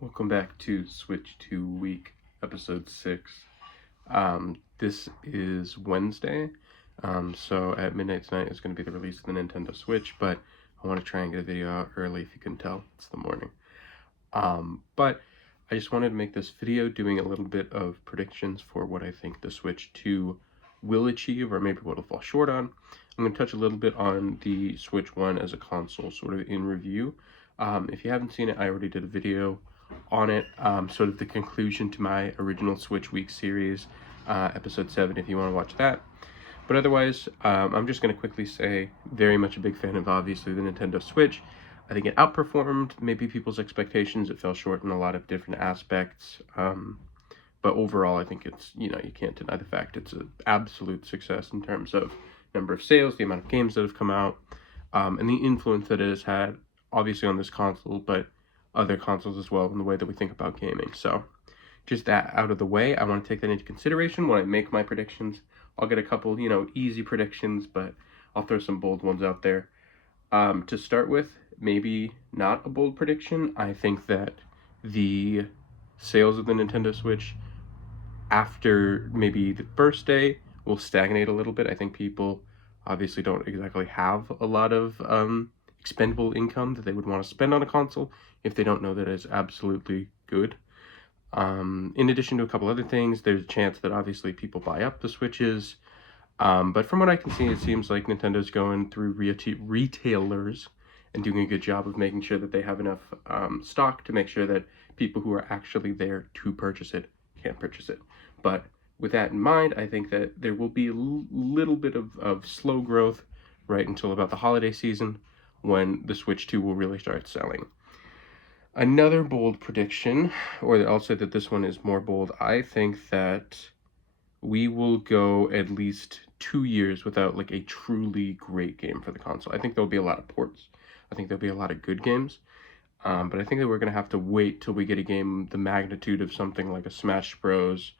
Welcome back to Switch 2 Week, Episode 6. This is Wednesday, so at midnight tonight is going to be the release of the Nintendo Switch, but I want to try and get a video out early. If you can tell, it's the morning. But I just wanted to make this video doing a little bit of predictions for what I think the Switch 2 will achieve, or maybe what it'll fall short on. I'm going to touch a little bit on the Switch 1 as a console, sort of in review. If you haven't seen it, I already did a video on it, sort of the conclusion to my original Switch Week series, episode 7, if you want to watch that. But otherwise, I'm just going to quickly say, very much a big fan of, obviously, the Nintendo Switch. I think it outperformed maybe people's expectations. It fell short in a lot of different aspects. But overall, I think it's, you can't deny the fact it's an absolute success in terms of number of sales, the amount of games that have come out, and the influence that it has had, obviously on this console, but other consoles as well in the way that we think about gaming. So just that out of the way, I want to take that into consideration when I make my predictions. I'll get a couple, easy predictions, but I'll throw some bold ones out there. To start with, maybe not a bold prediction. I think that the sales of the Nintendo Switch after maybe the first day will stagnate a little bit. I think people obviously don't exactly have a lot of expendable income that they would want to spend on a console if they don't know that it's absolutely good. In addition to a couple other things, there's a chance that obviously people buy up the Switches. But from what I can see, it seems like Nintendo's going through retailers and doing a good job of making sure that they have enough stock to make sure that people who are actually there to purchase it can purchase it. But with that in mind, I think that there will be a little bit of slow growth right until about the holiday season, when the Switch 2 will really start selling. Another bold prediction, or I'll say that this one is more bold, I think that we will go at least 2 years without like a truly great game for the console. I think there'll be a lot of ports. I think there'll be a lot of good games. But I think that we're going to have to wait till we get a game the magnitude of something like a Smash Bros.,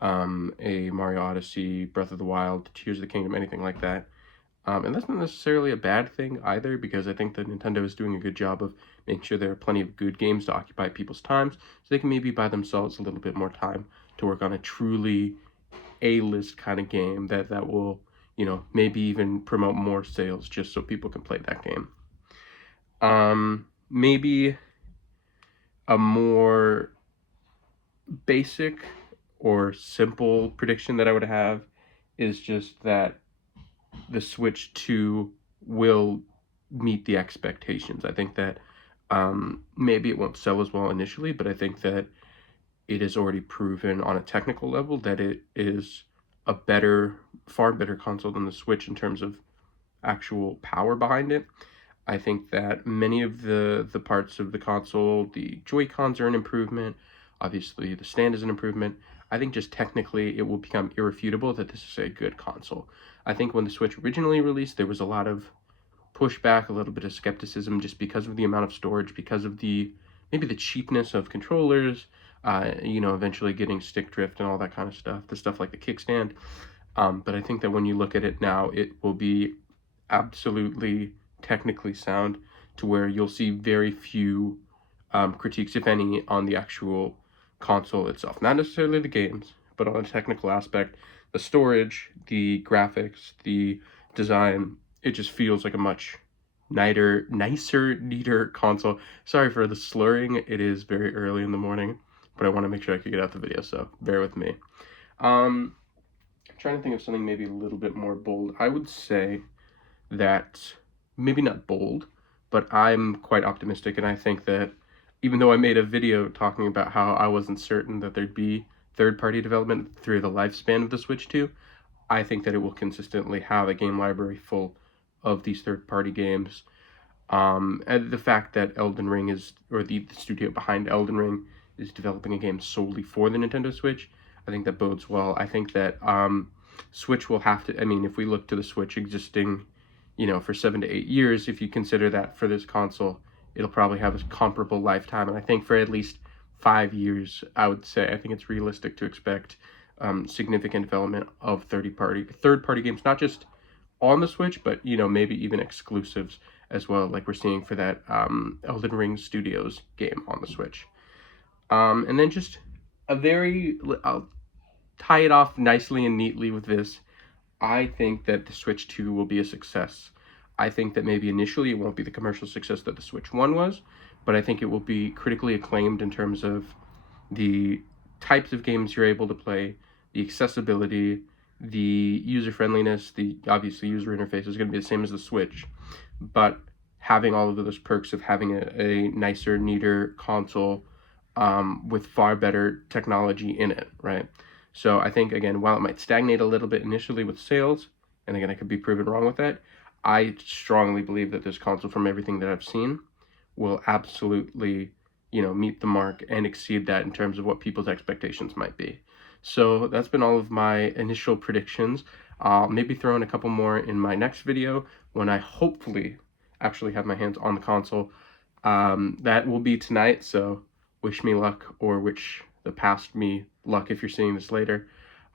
a Mario Odyssey, Breath of the Wild, Tears of the Kingdom, anything like that. And that's not necessarily a bad thing either, because I think that Nintendo is doing a good job of making sure there are plenty of good games to occupy people's times, so they can maybe buy themselves a little bit more time to work on a truly A-list kind of game that will, maybe even promote more sales just so people can play that game. Maybe a more basic or simple prediction that I would have is just that the Switch 2 will meet the expectations. I think that maybe it won't sell as well initially, but I think that it is already proven on a technical level that it is a far better console than the Switch in terms of actual power behind it. I think that many of the parts of the console, the Joy-Cons are an improvement. Obviously, the stand is an improvement. I think just technically it will become irrefutable that this is a good console. I think when the Switch originally released, there was a lot of pushback, a little bit of skepticism, just because of the amount of storage, because of maybe the cheapness of controllers, eventually getting stick drift and all that kind of stuff, the stuff like the kickstand. But I think that when you look at it now, it will be absolutely technically sound, to where you'll see very few critiques, if any, on the actual console itself. Not necessarily the games, but on a technical aspect, the storage, the graphics, the design. It just feels like a much nicer, neater console. Sorry for the slurring. It is very early in the morning, but I want to make sure I could get out the video, so bear with me. I'm trying to think of something maybe a little bit more bold. I would say that maybe not bold, but I'm quite optimistic, and I think that even though I made a video talking about how I wasn't certain that there'd be third-party development through the lifespan of the Switch 2, I think that it will consistently have a game library full of these third-party games. And the fact that Elden Ring the studio behind Elden Ring is developing a game solely for the Nintendo Switch, I think that bodes well. I think that Switch will have to, if we look to the Switch existing, for 7 to 8 years, if you consider that for this console, it'll probably have a comparable lifetime. And I think for at least 5 years, I think it's realistic to expect significant development of third-party games, not just on the Switch, but, maybe even exclusives as well, like we're seeing for that Elden Ring Studios game on the Switch. And then just I'll tie it off nicely and neatly with this. I think that the Switch 2 will be a success. I think that maybe initially it won't be the commercial success that the Switch 1 was, but I think it will be critically acclaimed in terms of the types of games you're able to play, the accessibility, the user friendliness, the obviously user interface is going to be the same as the Switch, but having all of those perks of having a nicer, neater console with far better technology in it, right? So I think, again, while it might stagnate a little bit initially with sales, and again, I could be proven wrong with that, I strongly believe that this console, from everything that I've seen, will absolutely, meet the mark and exceed that in terms of what people's expectations might be. So that's been all of my initial predictions. I'll maybe throw in a couple more in my next video when I hopefully actually have my hands on the console. That will be tonight, so wish me luck, or wish the past me luck if you're seeing this later.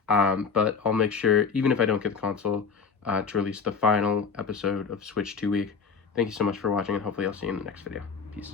But I'll make sure, even if I don't get the console, to release the final episode of Switch 2 Week. Thank you so much for watching, and hopefully I'll see you in the next video. Peace.